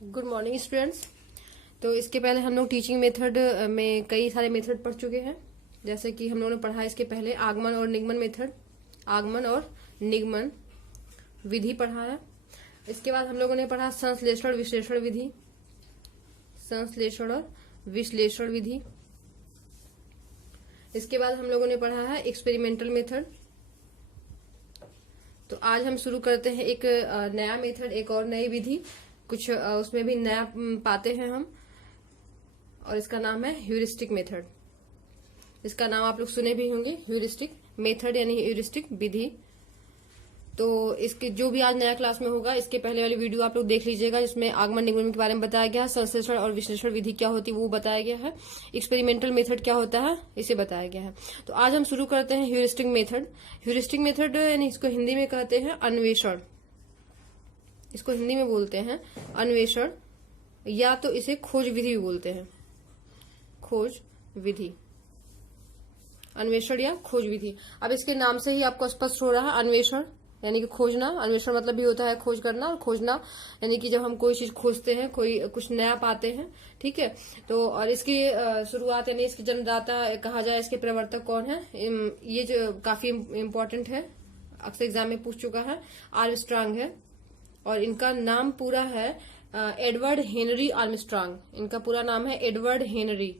Good morning students. तो इसके पहले हम लोग टीचिंग मेथड में कई सारे मेथड पढ़ चुके हैं। जैसे कि हम लोगों ने पढ़ा इसके पहले आगमन और निगमन मेथड, आगमन और निगमन विधि पढ़ा है। इसके बाद हम लोगों ने पढ़ा संश्लेषण विश्लेषण विधि, संश्लेषण और विश्लेषण विधि। इसके बाद हम लोगों ने पढ़ा है एक्सपेरिमेंटल मेथड। तो आज हम शुरू करते हैं एक नया मेथड, एक और नई विधि, कुछ उसमें भी नया पाते हैं हम, और इसका नाम है ह्यूरिस्टिक मेथड। इसका नाम आप लोग सुने भी होंगे, ह्यूरिस्टिक मेथड यानी ह्यूरिस्टिक विधि। तो इसके जो भी आज नया क्लास में होगा, इसके पहले वाली वीडियो आप लोग देख लीजिएगा, जिसमें आगमन निगमन के बारे में बताया गया है, संश्लेषण और विश्लेषण विधि क्या होती है वो बताया गया है, एक्सपेरिमेंटल मेथड क्या होता है इसे बताया गया है। तो आज हम शुरू करते हैं ह्यूरिस्टिक मेथड। ह्यूरिस्टिक मेथड यानी इसको हिंदी में कहते हैं अन्वेषण, इसको हिंदी में बोलते हैं अन्वेषण, या तो इसे खोज विधि भी बोलते हैं, खोज विधि, अन्वेषण या खोज विधि। अब इसके नाम से ही आपको स्पष्ट हो रहा है, अन्वेषण यानी कि खोजना, अन्वेषण मतलब भी होता है खोज करना, और खोजना यानी कि जब हम कोई चीज खोजते हैं, कोई कुछ नया पाते हैं, ठीक है। तो और इसकी शुरुआत यानी इसकी जन्मदाता कहा जाए, इसके प्रवर्तक कौन है, ये जो काफी इम्पोर्टेंट है, अक्सर एग्जाम में पूछ चुका है, आर्मस्ट्रांग है, और इनका नाम पूरा है एडवर्ड हेनरी आर्मस्ट्रांग। इनका पूरा नाम है एडवर्ड हेनरी।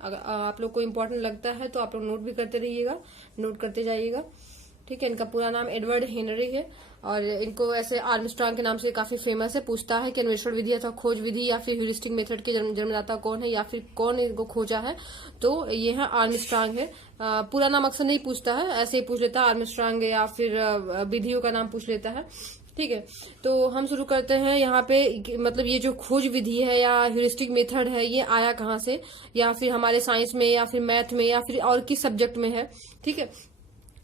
अगर आप लोग को इम्पोर्टेंट लगता है तो आप लोग नोट भी करते रहिएगा, नोट करते जाइएगा, ठीक है। इनका पूरा नाम एडवर्ड हेनरी है, और इनको ऐसे आर्मस्ट्रांग के नाम से काफी फेमस है। पूछता है कि अन्वेषण विधि अथवा खोज विधि या फिर ह्यूरिस्टिक मेथड के जन्मदाता कौन है, या फिर कौन इनको खोजा है, तो ये है आर्मस्ट्रांग है। पूरा नाम अक्सर नहीं पूछता है, ऐसे ही पूछ लेता है आर्मस्ट्रांग, या फिर विधियों का नाम पूछ लेता है, ठीक है। तो हम शुरू करते हैं यहाँ पे, मतलब ये जो खोज विधि है या ह्यूरिस्टिक मेथड है, ये आया कहाँ से, या फिर हमारे साइंस में या फिर मैथ में या फिर और किस सब्जेक्ट में है, ठीक है।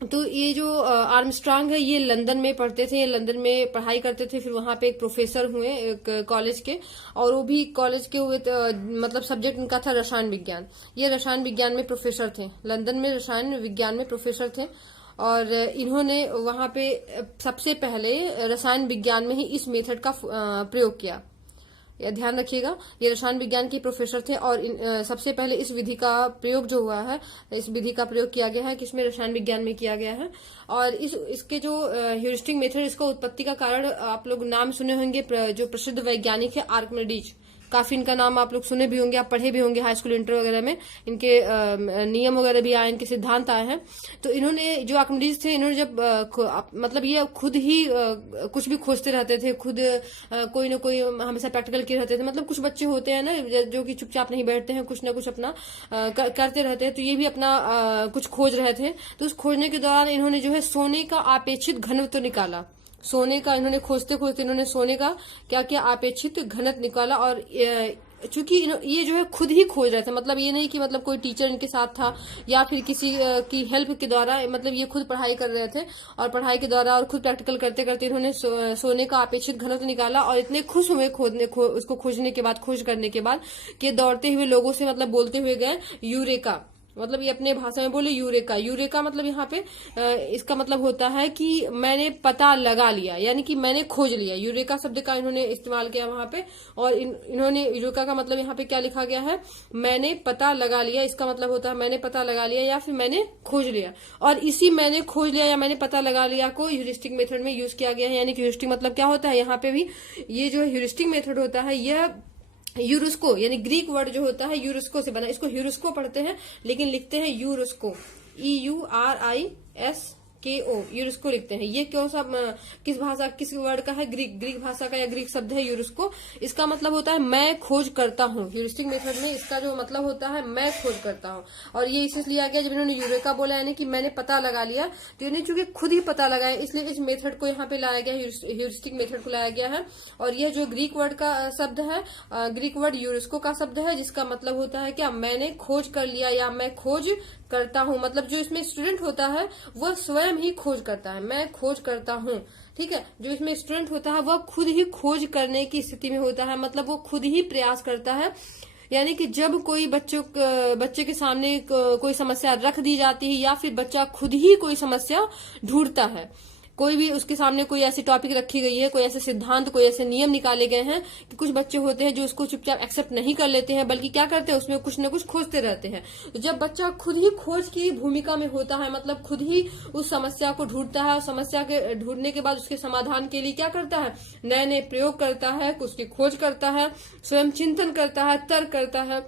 तो ये जो आर्मस्ट्रांग है, ये लंदन में पढ़ते थे, ये लंदन में पढ़ाई करते थे, फिर वहां पे एक प्रोफेसर हुए एक कॉलेज के, और वो भी कॉलेज के हुए, मतलब सब्जेक्ट उनका था रसायन विज्ञान। ये रसायन विज्ञान में प्रोफेसर थे, लंदन में रसायन विज्ञान में प्रोफेसर थे, और इन्होंने वहां पे सबसे पहले रसायन विज्ञान में ही इस मेथड का प्रयोग किया। यह ध्यान रखिएगा, ये रसायन विज्ञान के प्रोफेसर थे, और सबसे पहले इस विधि का प्रयोग जो हुआ है, इस विधि का प्रयोग किया गया है, किसमें, रसायन विज्ञान में किया गया है। और इसके जो ह्यूरिस्टिक मेथड, इसका उत्पत्ति का कारण आप लोग नाम सुने होंगे, जो प्रसिद्ध वैज्ञानिक है आर्किमिडीज, काफी इनका नाम आप लोग सुने भी होंगे, आप पढ़े भी होंगे हाई स्कूल इंटर वगैरह में, इनके नियम वगैरह भी आए, इनके सिद्धांत आए हैं। तो इन्होंने, जो आर्किमिडीज थे, इन्होंने जब मतलब ये खुद ही कुछ भी खोजते रहते थे, खुद कोई ना कोई हमेशा प्रैक्टिकल किए रहते थे। मतलब कुछ बच्चे होते हैं ना जो कि चुपचाप नहीं बैठते हैं, कुछ ना कुछ अपना करते रहते हैं, तो ये भी अपना कुछ खोज रहे थे। तो उस खोजने के दौरान इन्होंने जो है सोने का अपेक्षित घनत्व निकाला, सोने का, इन्होंने खोजते खोजते इन्होंने सोने का क्या क्या अपेक्षित घनत्व निकाला। और चूंकि ये जो है खुद ही खोज रहे थे, मतलब ये नहीं कि मतलब कोई टीचर इनके साथ था या फिर किसी की हेल्प के द्वारा, मतलब ये खुद पढ़ाई कर रहे थे, और पढ़ाई के द्वारा और खुद प्रैक्टिकल करते करते इन्होंने सोने का अपेक्षित घनत्व निकाला। और इतने खुश हुए उसको खोजने के बाद, खोज करने के बाद, कि दौड़ते हुए लोगों से मतलब बोलते हुए गए यूरेका, मतलब ये अपने भाषा में बोले यूरेका। यूरेका मतलब यहाँ पे इसका मतलब होता है कि मैंने पता लगा लिया, यानी कि मैंने खोज लिया। यूरेका शब्द का इन्होंने इस्तेमाल किया वहां पे, और इन्होंने यूरेका का मतलब यहाँ पे क्या लिखा गया है, मैंने पता लगा लिया। इसका मतलब होता है मैंने पता लगा लिया या फिर मैंने खोज लिया। और इसी मैंने खोज लिया या मैंने पता लगा लिया को ह्यूरिस्टिक मेथड में यूज किया गया है। यानी कि ह्यूरिस्टिक मतलब क्या होता है, यहाँ पे भी ये जो ह्यूरिस्टिक मेथड होता है, यह यूरोस्को यानी ग्रीक वर्ड जो होता है यूरोस्को से बना, इसको ह्यूरोस्को पढ़ते हैं लेकिन लिखते हैं यूरोस्को, EURISKO, यूरोस्को लिखते हैं। ये क्यों सा, किस भाषा, किस वर्ड का है, ग्रीक भाषा का या ग्रीक शब्द है यूरोस्को। इसका मतलब होता है मैं खोज करता हूँ। ह्यूरिस्टिक मेथड में इसका जो मतलब होता है मैं खोज करता हूँ, और ये इसलिए लिया गया जब इन्होंने यूरेका बोला, यानी कि मैंने पता लगा लिया, तो इन्हें चूंकि खुद ही पता लगाया, इसलिए इस मेथड को यहाँ पे लाया गया, ह्यूरिस्टिक मेथड को लाया गया है। और यह जो ग्रीक वर्ड का शब्द है, ग्रीक वर्ड यूरोस्को का शब्द है, जिसका मतलब होता है क्या, मैंने खोज कर लिया या मैं खोज करता हूँ। मतलब जो इसमें स्टूडेंट होता है वह स्वयं ही खोज करता है, मैं खोज करता हूँ, ठीक है। जो इसमें स्टूडेंट होता है वह खुद ही खोज करने की स्थिति में होता है, मतलब वो खुद ही प्रयास करता है। यानी कि जब कोई बच्चे के सामने कोई समस्या रख दी जाती है, या फिर बच्चा खुद ही कोई समस्या ढूंढता है, कोई भी उसके सामने कोई ऐसी टॉपिक रखी गई है, कोई ऐसे सिद्धांत, कोई ऐसे नियम निकाले गए हैं कि कुछ बच्चे होते हैं जो उसको चुपचाप एक्सेप्ट नहीं कर लेते हैं, बल्कि क्या करते हैं उसमें कुछ न कुछ खोजते रहते हैं। तो जब बच्चा खुद ही खोज की भूमिका में होता है, मतलब खुद ही उस समस्या को ढूंढता है, समस्या के ढूंढने के बाद उसके समाधान के लिए क्या करता है, नए नए प्रयोग करता है, उसकी खोज करता है, स्वयं चिंतन करता है, तर्क करता है,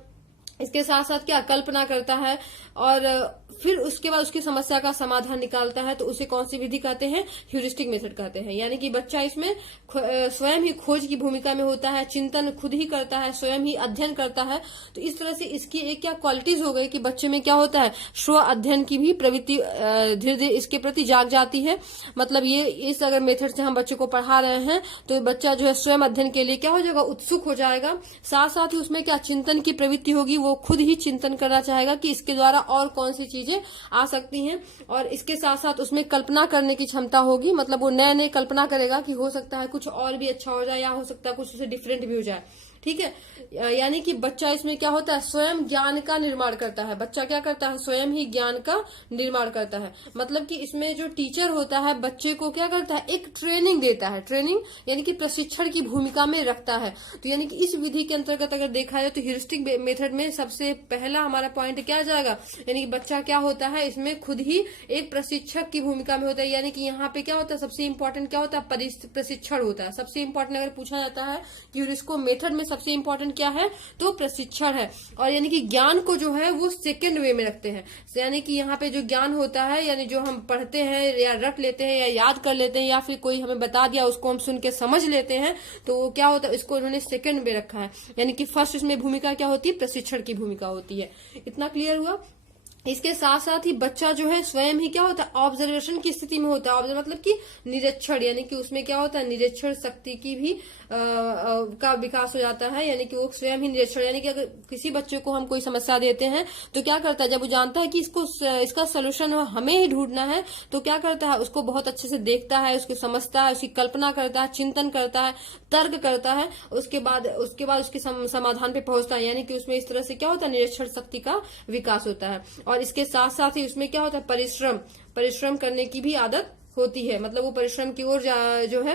इसके साथ साथ क्या कल्पना करता है, और फिर उसके बाद उसकी समस्या का समाधान निकालता है। तो उसे कौन सी विधि कहते हैं, ह्यूरिस्टिक मेथड कहते हैं। यानी कि बच्चा इसमें स्वयं ही खोज की भूमिका में होता है, चिंतन खुद ही करता है, स्वयं ही अध्ययन करता है। तो इस तरह से इसकी एक क्या क्वालिटीज हो गई कि बच्चे में क्या होता है, स्व अध्ययन की भी प्रवृत्ति धीरे धीरे इसके प्रति जाग जाती है। मतलब ये इस अगर मेथड से हम बच्चे को पढ़ा रहे हैं तो बच्चा जो है स्वयं अध्ययन के लिए क्या हो जाएगा, उत्सुक हो जाएगा। साथ साथ ही उसमें क्या चिंतन की प्रवृत्ति होगी, वो खुद ही चिंतन करना चाहेगा कि इसके द्वारा और कौन सी चीजें आ सकती हैं। और इसके साथ साथ उसमें कल्पना करने की क्षमता होगी, मतलब वो नए नए कल्पना करेगा कि हो सकता है कुछ और भी अच्छा हो जाए, या हो सकता है कुछ उससे डिफरेंट भी हो जाए। ठीक है, यानी कि बच्चा इसमें क्या होता है, स्वयं ज्ञान का निर्माण करता है। बच्चा क्या करता है, स्वयं ही ज्ञान का निर्माण करता है। मतलब कि इसमें जो टीचर होता है बच्चे को क्या करता है, एक ट्रेनिंग देता है। ट्रेनिंग यानी कि प्रशिक्षण की भूमिका में रखता है। तो यानी कि इस विधि के अंतर्गत अगर देखा जाए तो ह्यूरिस्टिक मेथड में सबसे पहला हमारा पॉइंट क्या जाएगा, यानी कि बच्चा क्या होता है, इसमें खुद ही एक प्रशिक्षक की भूमिका में होता है। यानी कि यहाँ पे क्या होता है, सबसे इंपॉर्टेंट क्या होता है, प्रशिक्षण होता है। सबसे इंपॉर्टेंट अगर पूछा जाता है कि ह्यूरिस्टिक मेथड में सबसे इंपॉर्टेंट क्या है, तो प्रशिक्षण है। और यानी कि ज्ञान को जो है वो सेकंड वे में रखते हैं। यानी कि यहाँ पे जो ज्ञान होता है, यानी जो हम पढ़ते हैं या रट लेते हैं या याद कर लेते हैं, या फिर कोई हमें बता दिया उसको हम सुन के समझ लेते हैं, तो वो क्या होता है, इसको उन्होंने सेकंड में रखा है। यानी कि फर्स्ट इसमें भूमिका क्या होती है, प्रशिक्षण की भूमिका होती है। इतना क्लियर हुआ। इसके साथ साथ ही बच्चा जो है स्वयं ही क्या होता है, ऑब्जर्वेशन की स्थिति में होता है। ऑब्जर्व मतलब कि निरीक्षण, यानी कि उसमें क्या होता है, निरीक्षण शक्ति की भी का विकास हो जाता है। यानी कि वो स्वयं ही निरीक्षण, यानी कि अगर किसी बच्चे को हम कोई समस्या देते हैं तो क्या करता है, जब वो जानता है कि इसका सोल्यूशन हमें ही ढूंढना है, तो क्या करता है, उसको बहुत अच्छे से देखता है, उसको समझता है, उसकी कल्पना करता है, चिंतन करता है, तर्क करता है, उसके बाद उसके समाधान पे पहुंचता है। यानी कि उसमें इस तरह से क्या होता है, निरीक्षण शक्ति का विकास होता है। और इसके साथ साथ ही उसमें क्या होता है, परिश्रम करने की भी आदत होती है। मतलब वो परिश्रम की ओर जो है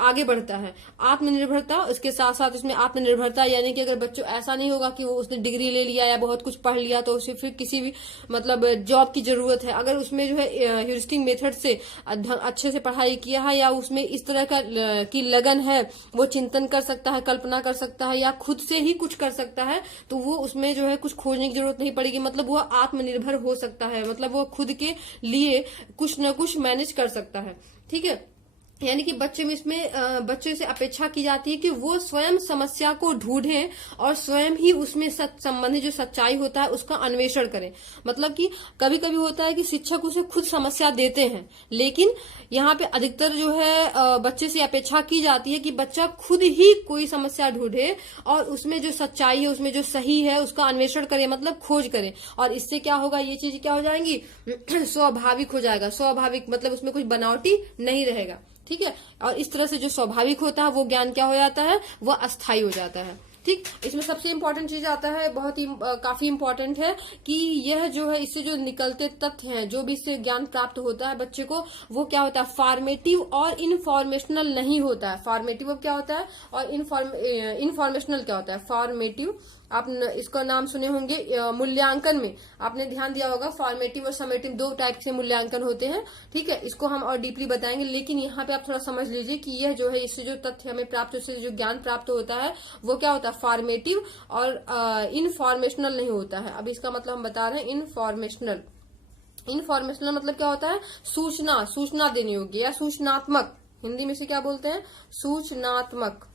आगे बढ़ता है। आत्मनिर्भरता, उसके साथ साथ उसमें आत्मनिर्भरता, यानी कि अगर बच्चों ऐसा नहीं होगा कि वो उसने डिग्री ले लिया या बहुत कुछ पढ़ लिया तो उसे फिर किसी भी मतलब जॉब की जरूरत है। अगर उसमें जो है ह्यूरिस्टिक मेथड से अच्छे से पढ़ाई किया है, या उसमें इस तरह का की लगन है, वो चिंतन कर सकता है, कल्पना कर सकता है, या खुद से ही कुछ कर सकता है, तो वो उसमें जो है कुछ खोजने की जरूरत नहीं पड़ेगी। मतलब वो आत्मनिर्भर हो सकता है, मतलब वो खुद के लिए कुछ न कुछ मैनेज कर सकता है। ठीक है, यानी कि बच्चे से अपेक्षा की जाती है कि वो स्वयं समस्या को ढूंढे और स्वयं ही उसमें संबंधित जो सच्चाई होता है उसका अन्वेषण करें। मतलब कि कभी कभी होता है कि शिक्षक उसे खुद समस्या देते हैं, लेकिन यहाँ पे अधिकतर जो है बच्चे से अपेक्षा की जाती है कि बच्चा खुद ही कोई समस्या ढूंढे और उसमें जो सच्चाई है, उसमें जो सही है उसका अन्वेषण करे, मतलब खोज करे। और इससे क्या होगा, ये चीज क्या हो जाएंगी, स्वाभाविक हो जाएगा। स्वाभाविक मतलब उसमें कुछ बनावटी नहीं रहेगा। ठीक है, और इस तरह से जो स्वाभाविक होता है वो ज्ञान क्या हो जाता है, वो अस्थायी हो जाता है। ठीक, इसमें सबसे इंपॉर्टेंट चीज आता है, बहुत ही काफी इंपॉर्टेंट है कि यह जो है इससे जो निकलते तथ्य हैं, जो भी इससे ज्ञान प्राप्त होता है बच्चे को, वो क्या होता है, फॉर्मेटिव और इनफॉर्मेशनल नहीं होता है। फॉर्मेटिव क्या होता है और इनफॉर्मेशनल क्या होता है। फॉर्मेटिव आप इसका नाम सुने होंगे, मूल्यांकन में आपने ध्यान दिया होगा, फॉर्मेटिव और समेटिव दो टाइप से मूल्यांकन होते हैं। ठीक है, इसको हम और डीपली बताएंगे, लेकिन यहाँ पे आप थोड़ा समझ लीजिए कि यह जो है इससे जो तथ्य हमें प्राप्त, इससे जो ज्ञान प्राप्त होता है वो क्या होता है, फॉर्मेटिव और इनफॉर्मेशनल नहीं होता है। अब इसका मतलब हम बता रहे हैं इनफॉर्मेशनल मतलब क्या होता है, सूचना देने योग्य या सूचनात्मक। हिंदी में से क्या बोलते हैं, सूचनात्मक।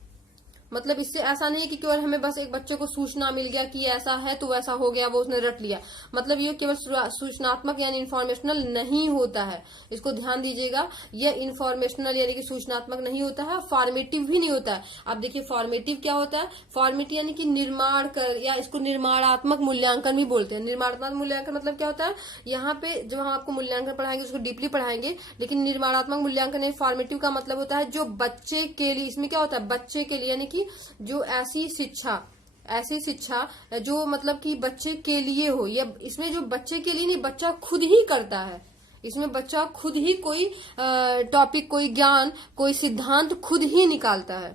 मतलब इससे ऐसा नहीं है कि केवल हमें बस एक बच्चे को सूचना मिल गया कि ऐसा है तो वैसा हो गया, वो उसने रट लिया। मतलब ये केवल सूचनात्मक यानी इन्फॉर्मेशनल नहीं होता है, इसको ध्यान दीजिएगा। यह इन्फॉर्मेशनल यानी कि सूचनात्मक नहीं होता है, फॉर्मेटिव भी नहीं होता है। अब देखिए फॉर्मेटिव क्या होता है, फॉर्मेटिव यानी कि निर्माण कर, या इसको निर्माणात्मक मूल्यांकन भी बोलते हैं। निर्माणात्मक मूल्यांकन मतलब क्या होता है, यहाँ पे जो हम आपको मूल्यांकन पढ़ाएंगे उसको डीपली पढ़ाएंगे, लेकिन निर्माणात्मक मूल्यांकन फॉर्मेटिव का मतलब होता है जो बच्चे के लिए, इसमें क्या होता है, बच्चे के लिए, यानी कि जो ऐसी शिक्षा जो मतलब कि बच्चे के लिए हो, या इसमें जो बच्चे के लिए नहीं, बच्चा खुद ही करता है। इसमें बच्चा खुद ही कोई टॉपिक, कोई ज्ञान, कोई सिद्धांत खुद ही निकालता है।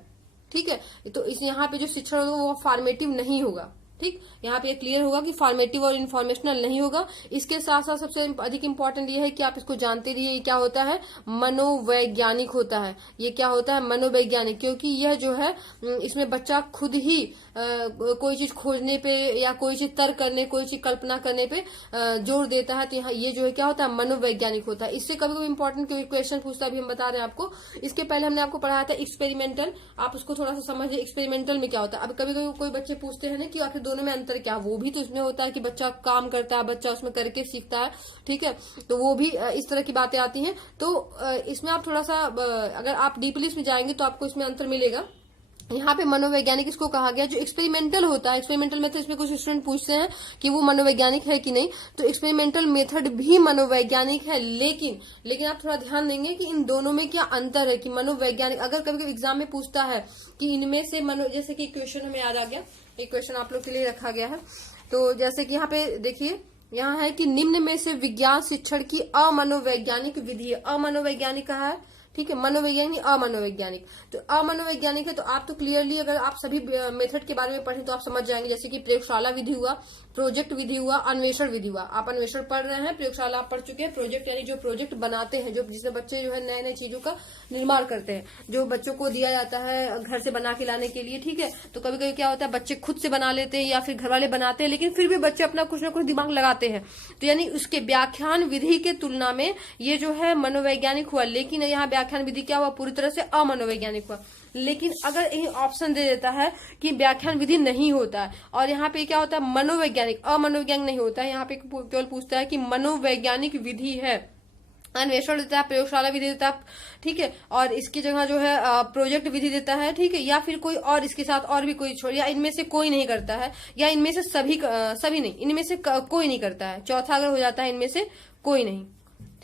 ठीक है, तो इस यहाँ पे जो शिक्षण होगा वो फॉर्मेटिव नहीं होगा। ठीक, यहाँ पे क्लियर होगा कि फॉर्मेटिव और इन्फॉर्मेशनल नहीं होगा। इसके साथ साथ सबसे अधिक इंपॉर्टेंट ये है कि आप इसको जानते रहिए, ये क्या होता है, मनोवैज्ञानिक होता है। ये क्या होता है, मनोवैज्ञानिक, क्योंकि यह जो है इसमें बच्चा खुद ही कोई चीज खोजने पे या कोई चीज तर्क करने, कोई चीज कल्पना करने पे जोर देता है। तो यहाँ ये जो है क्या होता है, मनोवैज्ञानिक होता है। इससे कभी कभी इंपॉर्टेंट क्वेश्चन पूछता है, अभी हम बता रहे हैं आपको। इसके पहले हमने आपको पढ़ाया था एक्सपेरिमेंटल, आप उसको थोड़ा सा समझिए एक्सपेरिमेंटल में क्या होता है। अब कभी कभी कोई बच्चे पूछते हैं ना कि आखिर दोनों में अंतर क्या, वो भी तो इसमें होता है कि बच्चा काम करता है, बच्चा उसमें करके सीखता है। ठीक है, तो वो भी इस तरह की बातें आती हैं। तो इसमें आप थोड़ा सा अगर आप डीपली इसमें जाएंगे तो आपको इसमें अंतर मिलेगा। यहाँ पे मनोवैज्ञानिक इसको कहा गया, जो एक्सपेरिमेंटल होता है, एक्सपेरिमेंटल मेथड, इसमें कुछ स्टूडेंट पूछते हैं कि वो मनोवैज्ञानिक है कि नहीं, तो एक्सपेरिमेंटल मेथड भी मनोवैज्ञानिक है। लेकिन आप थोड़ा ध्यान देंगे कि इन दोनों में क्या अंतर है। कि मनोवैज्ञानिक अगर कभी कभी एग्जाम में पूछता है कि इनमें से जैसे कि क्वेश्चन हमें याद आ गया, एक क्वेश्चन आप लोग के लिए रखा गया है। तो जैसे कि यहाँ पे देखिए, यहाँ है कि निम्न में से विज्ञान शिक्षण की अमनोवैज्ञानिक विधि है। अमनोवैज्ञानिक कहा है, ठीक है, मनोवैज्ञानिक, अमनोवैज्ञानिक। तो अमनोवैज्ञानिक है, तो आप तो क्लियरली अगर आप सभी मेथड के बारे में पढ़ें तो आप समझ जाएंगे। जैसे कि प्रयोगशाला विधि हुआ, प्रोजेक्ट विधि हुआ, अन्वेषण विधि हुआ। आप अन्वेषण पढ़ रहे हैं, प्रयोगशाला आप पढ़ चुके हैं। प्रोजेक्ट यानी जो प्रोजेक्ट बनाते हैं, जो जिसमें बच्चे जो है नए नए चीजों का निर्माण करते हैं, जो बच्चों को दिया जाता है घर से बना के लाने के लिए। ठीक है, तो कभी कभी क्या होता है, बच्चे खुद से बना लेते हैं या फिर घर वाले बनाते हैं, लेकिन फिर भी बच्चे अपना कुछ ना कुछ दिमाग लगाते हैं। तो यानी उसके व्याख्यान विधि के तुलना में ये जो है मनोवैज्ञानिक हुआ। लेकिन यहाँ व्याख्यान विधि क्या हुआ, पूरी तरह से अमनोवैज्ञानिक हुआ। लेकिन अगर यही ऑप्शन दे देता है कि व्याख्यान विधि नहीं होता है, और यहाँ पे क्या होता है, मनोवैज्ञानिक, अमनोवैज्ञानिक नहीं होता है। यहाँ पे केवल पूछता है कि मनोवैज्ञानिक विधि है, अन्वेषण देता है, प्रयोगशाला विधि देता है। ठीक है, और इसकी जगह जो है प्रोजेक्ट विधि देता है। ठीक है, या फिर कोई और इसके साथ और भी कोई छोड़, या इनमें से कोई नहीं करता है, या इनमें से सभी नहीं, इनमें से कोई नहीं करता है। चौथा अगर हो जाता है इनमें से कोई नहीं,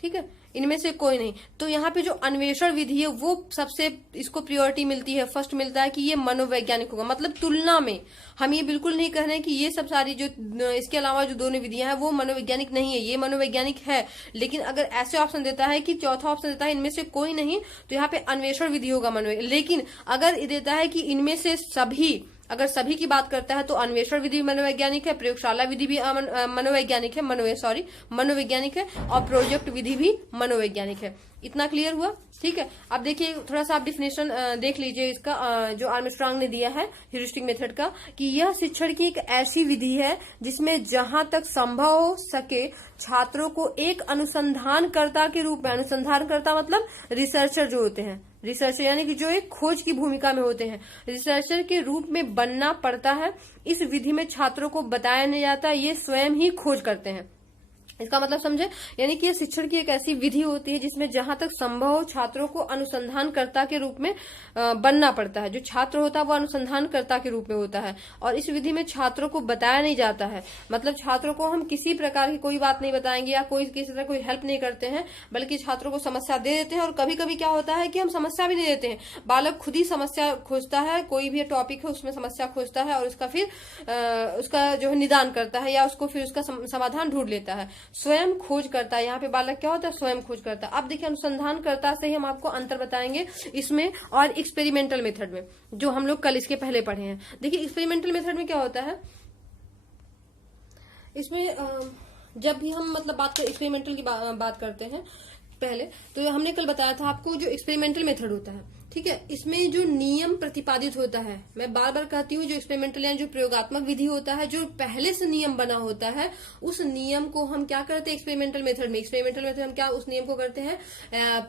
ठीक है, इनमें से कोई नहीं। तो यहाँ पे जो अन्वेषण विधि है वो सबसे इसको प्रियोरिटी मिलती है, फर्स्ट मिलता है कि ये मनोवैज्ञानिक होगा। मतलब तुलना में हम ये बिल्कुल नहीं कह रहे हैं कि ये सब सारी जो इसके अलावा जो दोनों विधियां हैं वो मनोवैज्ञानिक नहीं है, ये मनोवैज्ञानिक है। लेकिन अगर ऐसे ऑप्शन देता है कि चौथा ऑप्शन देता है इनमें से कोई नहीं, तो यहाँ पे अन्वेषण विधि होगा मनोवैज्ञानिक। लेकिन अगर देता है कि इनमें से सभी, अगर सभी की बात करता है तो अन्वेषण विधि भी मनोवैज्ञानिक है, प्रयोगशाला विधि भी मनोवैज्ञानिक है, मनोवैज्ञानिक है, और प्रोजेक्ट विधि भी मनोवैज्ञानिक है। इतना क्लियर हुआ, ठीक है। अब देखिए थोड़ा सा आप डिफिनेशन देख लीजिए इसका, जो आर्मस्ट्रांग ने दिया है ह्यूरिस्टिक मेथड का, कि यह शिक्षण की एक ऐसी विधि है जिसमें जहां तक संभव हो सके छात्रों को एक अनुसंधानकर्ता के रूप में, अनुसंधानकर्ता मतलब रिसर्चर जो होते हैं, रिसर्चर यानी कि जो एक खोज की भूमिका में होते हैं, रिसर्चर के रूप में बनना पड़ता है। इस विधि में छात्रों को बताया नहीं जाता, ये स्वयं ही खोज करते हैं। इसका मतलब समझे, यानी कि ये शिक्षण की एक ऐसी विधि होती है जिसमें जहां तक संभव हो छात्रों को अनुसंधानकर्ता के रूप में बनना पड़ता है। जो छात्र होता है वो अनुसंधानकर्ता के रूप में होता है, और इस विधि में छात्रों को बताया नहीं जाता है। मतलब छात्रों को हम किसी प्रकार की कोई बात नहीं बताएंगे या कोई किसी तरह कोई हेल्प नहीं करते हैं, बल्कि छात्रों को समस्या दे देते हैं। और कभी कभी क्या होता है कि हम समस्या भी नहीं देते हैं, बालक खुद ही समस्या खोजता है, कोई भी टॉपिक है उसमें समस्या खोजता है और उसका फिर उसका जो है निदान करता है, या उसको फिर उसका समाधान ढूंढ लेता है। स्वयं खोज करता है, यहाँ पे बालक क्या होता है, स्वयं खोज करता है। अब देखिए अनुसंधानकर्ता से ही हम आपको अंतर बताएंगे इसमें और एक्सपेरिमेंटल मेथड में, जो हम लोग कल इसके पहले पढ़े हैं। देखिए एक्सपेरिमेंटल मेथड में क्या होता है, इसमें जब भी हम मतलब एक्सपेरिमेंटल की बात करते हैं पहले, तो हमने कल बताया था आपको जो एक्सपेरिमेंटल मेथड होता है, ठीक है, इसमें जो नियम प्रतिपादित होता है, मैं बार बार कहती हूँ, जो एक्सपेरिमेंटल यानी जो प्रयोगात्मक विधि होता है, जो पहले से नियम बना होता है, उस नियम को हम क्या करते हैं एक्सपेरिमेंटल मेथड में। एक्सपेरिमेंटल मेथड हम क्या उस नियम को करते हैं,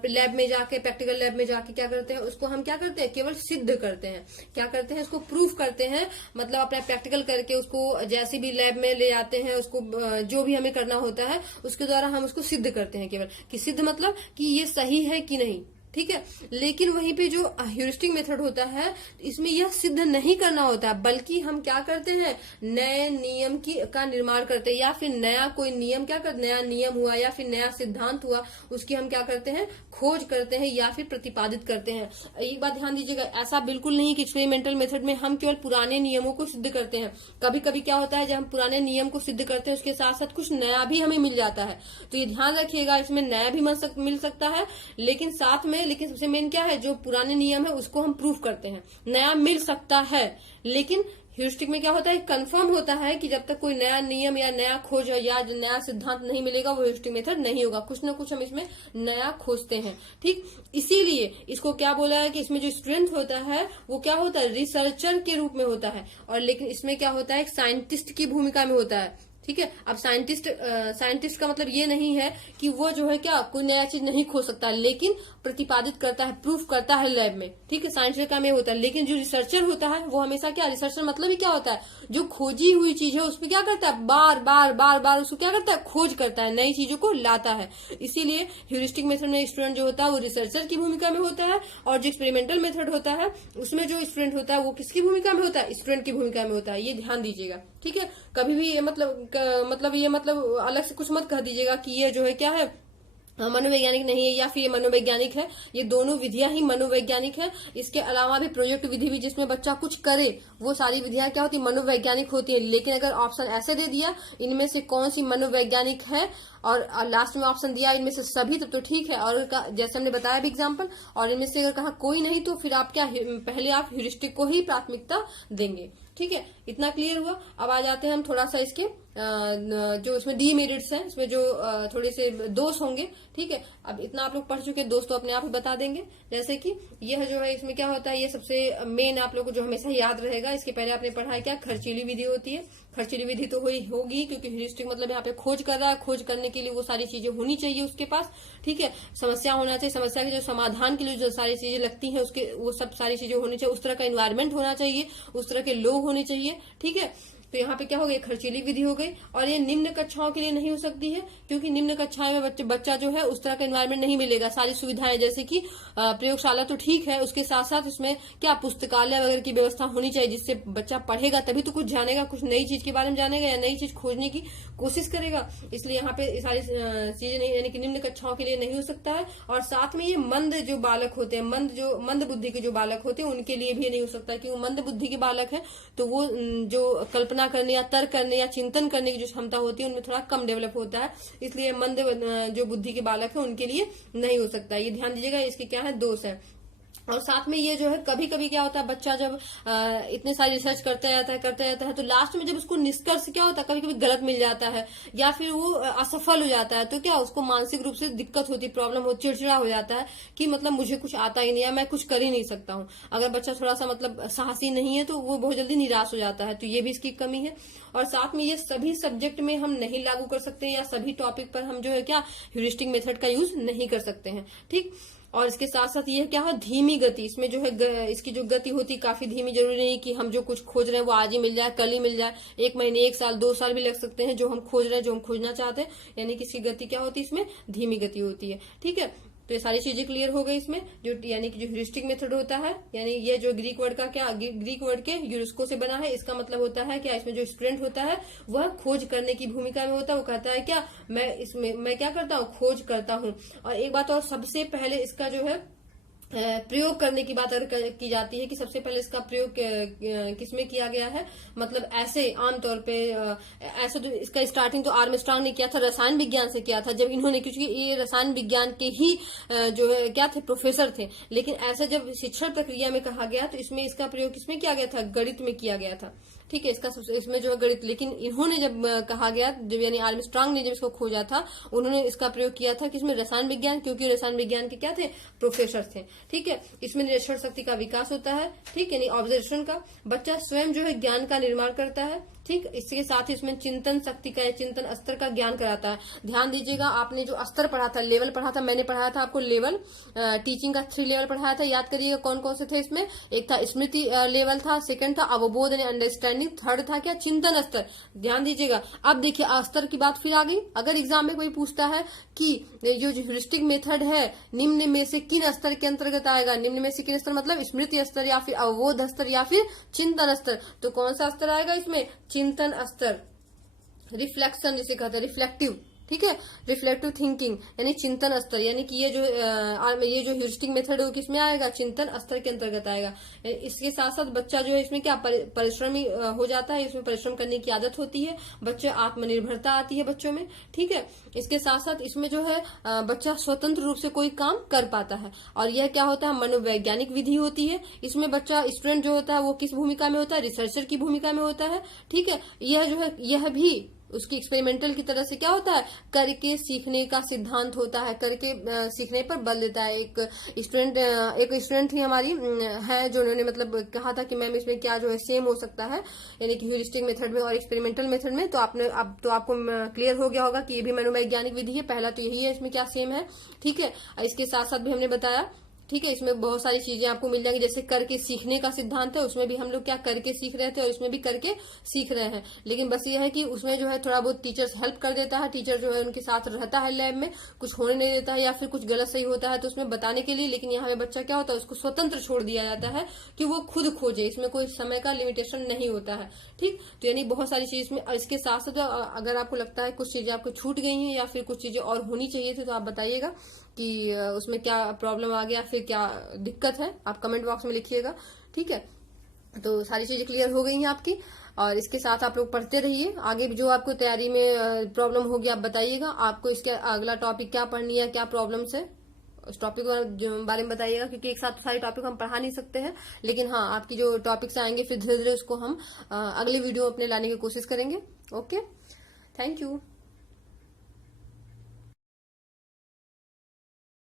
लैब में जाके, प्रैक्टिकल लैब में जाके क्या करते हैं, उसको हम क्या करते हैं, केवल सिद्ध करते हैं। क्या करते हैं, उसको प्रूफ करते हैं, मतलब अपना प्रैक्टिकल करके उसको जैसे भी लैब में ले जाते हैं, उसको जो भी हमें करना होता है उसके द्वारा हम उसको सिद्ध करते हैं केवल। कि सिद्ध मतलब कि ये सही है कि नहीं, ठीक है। लेकिन वहीं पे जो ह्यूरिस्टिक मेथड होता है, इसमें यह सिद्ध नहीं करना होता, बल्कि हम क्या करते हैं, नए नियम का निर्माण करते हैं, या फिर नया कोई नियम नया नियम हुआ या फिर नया सिद्धांत हुआ, उसकी हम क्या करते हैं, खोज करते हैं या फिर प्रतिपादित करते हैं। एक बात ध्यान दीजिएगा, ऐसा बिल्कुल नहीं कि एक्सपेरिमेंटल मेथड में हम केवल पुराने नियमों को सिद्ध करते हैं। कभी कभी क्या होता है, जब हम पुराने नियम को सिद्ध करते हैं उसके साथ साथ कुछ नया भी हमें मिल जाता है। तो ये ध्यान रखिएगा, इसमें नया भी मिल सकता है, लेकिन साथ में सबसे मेन क्या है, जो पुराने नियम है उसको हम प्रूफ करते हैं। नया मिल सकता है, लेकिन ह्यूरिस्टिक में क्या होता है, कंफर्म होता है कि जब तक कोई नया नियम या नया खोज या नया सिद्धांत नहीं मिलेगा, वो ह्यूरिस्टिक मेथड नहीं होगा। कुछ ना कुछ हम इसमें नया खोजते हैं, ठीक। इसीलिए इसको क्या बोला है कि इसमें जो स्ट्रेंथ होता है वो क्या होता है, रिसर्चर के रूप में होता है। और लेकिन इसमें क्या होता है, एक साइंटिस्ट की भूमिका में होता है, ठीक है। अब साइंटिस्ट का मतलब ये नहीं है कि वो जो है क्या कोई नया चीज नहीं खोज सकता, लेकिन प्रतिपादित करता है, प्रूफ करता है लैब में, ठीक है। साइंस का काम ये होता है। लेकिन जो रिसर्चर होता है वो हमेशा क्या, रिसर्चर मतलब ही क्या होता है, जो खोजी हुई चीज है उसमें क्या करता है, बार बार बार बार उसको क्या करता है, खोज करता है, नई चीजों को लाता है। इसीलिए ह्यूरिस्टिक मेथड में स्टूडेंट जो होता है वो रिसर्चर की भूमिका में होता है, और जो एक्सपेरिमेंटल मेथड होता है उसमें जो स्टूडेंट होता है वो किसकी भूमिका में होता है, स्टूडेंट की भूमिका में होता है। ये ध्यान दीजिएगा, ठीक है। कभी भी ये मतलब अलग से कुछ मत कह दीजिएगा कि ये जो है क्या है, मनोवैज्ञानिक नहीं है या फिर ये मनोवैज्ञानिक है। ये दोनों विधियां ही मनोवैज्ञानिक है। इसके अलावा भी प्रोजेक्ट विधि भी जिसमें बच्चा कुछ करे, वो सारी विधियां क्या होती है, मनोवैज्ञानिक होती है। लेकिन अगर ऑप्शन ऐसे दे दिया, इनमें से कौन सी मनोवैज्ञानिक है, और लास्ट में ऑप्शन दिया इनमें से सभी, तब तो ठीक है। और जैसे हमने बताया भी एग्जाम्पल, और इनमें से अगर कहा कोई नहीं, तो फिर आप क्या, पहले आप ह्यूरिस्टिक को ही प्राथमिकता देंगे, ठीक है। इतना क्लियर हुआ। अब आ जाते हैं हम थोड़ा सा इसके जो इसमें डीमेरिट्स हैं, इसमें जो थोड़े से दोष होंगे, ठीक है। अब इतना आप लोग पढ़ चुके हैं, दोष तो अपने आप ही बता देंगे। जैसे कि यह जो है, इसमें क्या होता है, ये सबसे मेन आप लोग को जो हमेशा याद रहेगा, इसके पहले आपने पढ़ा है क्या, खर्चीली विधि होती है। खर्चीली विधि तो होगी, क्योंकि ह्यूरिस्टिक मतलब यहाँ पे खोज कर रहा है, खोज करने के लिए वो सारी चीजें होनी चाहिए उसके पास, ठीक है। समस्या होना चाहिए, समस्या के जो समाधान के लिए जो सारी चीजें लगती हैं उसके, वो सब सारी चीजें होनी चाहिए। उस तरह का एनवायरमेंट होना चाहिए, उस तरह के लोग होने चाहिए, ठीक है। तो यहाँ पे क्या हो गई, खर्चीली विधि हो गई। और ये निम्न कक्षाओं के लिए नहीं हो सकती है, क्योंकि निम्न कक्षाएं में बच्चा जो है उस तरह का एनवायरमेंट नहीं मिलेगा। सारी सुविधाएं जैसे कि प्रयोगशाला तो ठीक है, उसके साथ साथ उसमें क्या पुस्तकालय वगैरह की व्यवस्था होनी चाहिए, जिससे बच्चा पढ़ेगा तभी तो कुछ जानेगा, कुछ नई चीज के बारे में जानेगा या नई चीज खोजने की कोशिश करेगा। इसलिए यहाँ पे सारी चीजें नहीं, यानी कि निम्न कक्षाओं के लिए नहीं हो सकता है। और साथ में ये मंद जो बालक होते हैं, मंद बुद्धि के जो बालक होते हैं, उनके लिए भी नहीं हो सकता, क्योंकि मंद बुद्धि के बालक है तो वो जो कल्पना करने या तर्क करने या चिंतन करने की जो क्षमता होती है उनमें थोड़ा कम डेवलप होता है। इसलिए मंद जो बुद्धि के बालक है उनके लिए नहीं हो सकता। ये ध्यान दीजिएगा, इसके क्या है, दोष है। और साथ में ये जो है, कभी कभी क्या होता है, बच्चा जब इतने सारी रिसर्च करता जाता है तो लास्ट में जब उसको निष्कर्ष क्या होता है, कभी कभी गलत मिल जाता है या फिर वो असफल हो जाता है, तो क्या उसको मानसिक रूप से दिक्कत होती, प्रॉब्लम होती, चिड़चिड़ा हो जाता है कि मतलब मुझे कुछ आता ही नहीं है, मैं कुछ कर ही नहीं सकता हूँ। अगर बच्चा थोड़ा सा मतलब साहसी नहीं है तो वो बहुत जल्दी निराश हो जाता है, तो ये भी इसकी कमी है। और साथ में ये सभी सब्जेक्ट में हम नहीं लागू कर सकते, या सभी टॉपिक पर हम जो है क्या, ह्यूरिस्टिक मेथड का यूज नहीं कर सकते हैं, ठीक। और इसके साथ साथ ये क्या है, धीमी गति। इसमें जो है इसकी जो गति होती है काफी धीमी। जरूरी नहीं कि हम जो कुछ खोज रहे हैं वो आज ही मिल जाए, कल ही मिल जाए, 1 महीने, 1 साल, 2 साल भी लग सकते हैं जो हम खोज रहे हैं, जो हम खोजना चाहते हैं। यानी कि इसकी गति क्या होती है, इसमें धीमी गति होती है, ठीक है। तो ये सारी चीजें क्लियर हो गई इसमें, जो यानी कि जो ह्यूरिस्टिक मेथड होता है, यानी ये जो ग्रीक वर्ड का क्या, ग्रीक वर्ड के यूरिस्को से बना है। इसका मतलब होता है क्या, इसमें जो स्टूडेंट होता है वह खोज करने की भूमिका में होता है। वो कहता है क्या, मैं क्या करता हूँ, खोज करता हूँ। और एक बात और, सबसे पहले इसका जो है प्रयोग करने की बात अगर की जाती है कि सबसे पहले इसका प्रयोग किसमें किया गया है, मतलब ऐसे आमतौर पे ऐसे तो इसका स्टार्टिंग तो आर्मस्ट्रांग ने किया था, रसायन विज्ञान से किया था, जब इन्होंने, क्योंकि ये रसायन विज्ञान के ही जो है क्या थे, प्रोफेसर थे। लेकिन ऐसे जब शिक्षण प्रक्रिया में कहा गया तो इसमें इसका प्रयोग किसमें किया गया था, गणित में किया गया था, ठीक है। इसमें जो है गणित, लेकिन इन्होंने जब कहा गया, जब यानी आर्मस्ट्रांग ने जब इसको खोजा था, उन्होंने इसका प्रयोग किया था किसमें, रसायन विज्ञान, क्योंकि रसायन विज्ञान के क्या थे, प्रोफेसर थे, ठीक है। इसमें निरीक्षण शक्ति का विकास होता है, ठीक है, यानी ऑब्जर्वेशन का। बच्चा स्वयं जो है ज्ञान का निर्माण करता है, ठीक। इसके साथ ही इसमें चिंतन शक्ति का, चिंतन स्तर का ज्ञान कराता है। ध्यान दीजिएगा, आपने जो स्तर पढ़ा था, लेवल पढ़ा था, मैंने पढ़ाया था आपको लेवल, टीचिंग का 3 लेवल पढ़ाया था। याद करिएगा कौन कौन से थे इसमें। एक था स्मृति लेवल था, सेकंड था अवबोध यानी अंडरस्टैंडिंग, थर्ड था क्या, चिंतन स्तर। ध्यान दीजिएगा। अब देखिए स्तर की बात फिर आ गई। अगर एग्जाम में कोई पूछता है कि जो ह्यूरिस्टिक मेथड है निम्न में से किन स्तर के अंतर्गत आएगा, निम्न में से किन स्तर मतलब स्मृति स्तर या फिर अवबोध स्तर या फिर चिंतन स्तर, तो कौन सा स्तर आएगा इसमें, चिंतन स्तर, रिफ्लेक्शन जिसे कहते हैं, रिफ्लेक्टिव, ठीक है, रिफ्लेक्टिव थिंकिंग यानी चिंतन स्तर, यानी कि ये जो ह्यूरिस्टिक मेथड है वो किसमें आएगा, चिंतन स्तर के अंतर्गत आएगा। इसके साथ साथ बच्चा जो है इसमें क्या परिश्रमी हो जाता है, इसमें परिश्रम करने की आदत होती है, बच्चे आत्मनिर्भरता आती है बच्चों में, ठीक है। इसके साथ साथ इसमें जो है बच्चा स्वतंत्र रूप से कोई काम कर पाता है। और यह क्या होता है, मनोवैज्ञानिक विधि होती है। इसमें बच्चा स्टूडेंट जो होता है वो किस भूमिका में होता है, रिसर्चर की भूमिका में होता है, ठीक है। यह जो है यह भी उसकी एक्सपेरिमेंटल की तरह से क्या होता है, करके सीखने का सिद्धांत होता है, करके सीखने पर बल देता है। एक स्टूडेंट थी हमारी है जो उन्होंने मतलब कहा था कि मैम इसमें क्या जो है सेम हो सकता है, यानी कि ह्यूरिस्टिक मेथड में और एक्सपेरिमेंटल मेथड में। तो आपको क्लियर हो गया होगा कि ये भी मनोवैज्ञानिक विधि है, पहला तो यही है, इसमें क्या सेम है, ठीक है। इसके साथ साथ भी हमने बताया, ठीक है, इसमें बहुत सारी चीजें आपको मिल जाएंगी, जैसे करके सीखने का सिद्धांत है, उसमें भी हम लोग क्या करके सीख रहे थे और इसमें भी करके सीख रहे हैं। लेकिन बस ये है कि उसमें जो है थोड़ा बहुत टीचर्स हेल्प कर देता है, टीचर जो है उनके साथ रहता है लैब में, कुछ होने नहीं देता है या फिर कुछ गलत सही होता है तो उसमें बताने के लिए। लेकिन यहाँ पे बच्चा क्या होता है, उसको स्वतंत्र छोड़ दिया जाता है कि वो खुद खोजे, इसमें कोई समय का लिमिटेशन नहीं होता है, ठीक। तो यानी बहुत सारी चीज में, इसके साथ साथ अगर आपको लगता है कुछ चीजें आपको छूट गई हैं या फिर कुछ चीजें और होनी चाहिए थी तो आप बताइएगा कि उसमें क्या प्रॉब्लम आ गया, फिर क्या दिक्कत है, आप कमेंट बॉक्स में लिखिएगा, ठीक है। तो सारी चीजें क्लियर हो गई हैं आपकी। और इसके साथ आप लोग पढ़ते रहिए, आगे भी जो आपको तैयारी में प्रॉब्लम होगी आप बताइएगा। आपको इसके अगला टॉपिक क्या पढ़नी है, क्या प्रॉब्लम्स है, उस टॉपिक के बारे में बताइएगा, क्योंकि एक साथ तो सारे टॉपिक हम पढ़ा नहीं सकते हैं। लेकिन हाँ, आपकी जो टॉपिक्स आएंगे फिर धीरे धीरे उसको हम अगले वीडियो अपने लाने की कोशिश करेंगे। Okay, thank you.